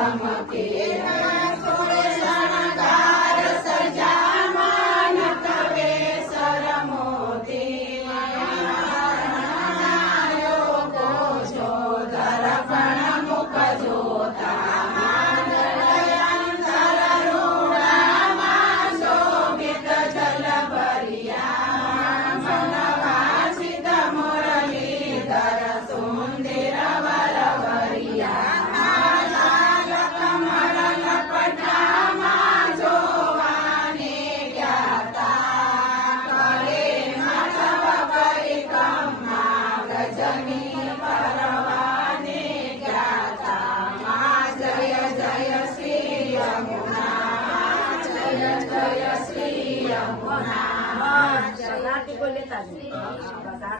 ko ulit, ano?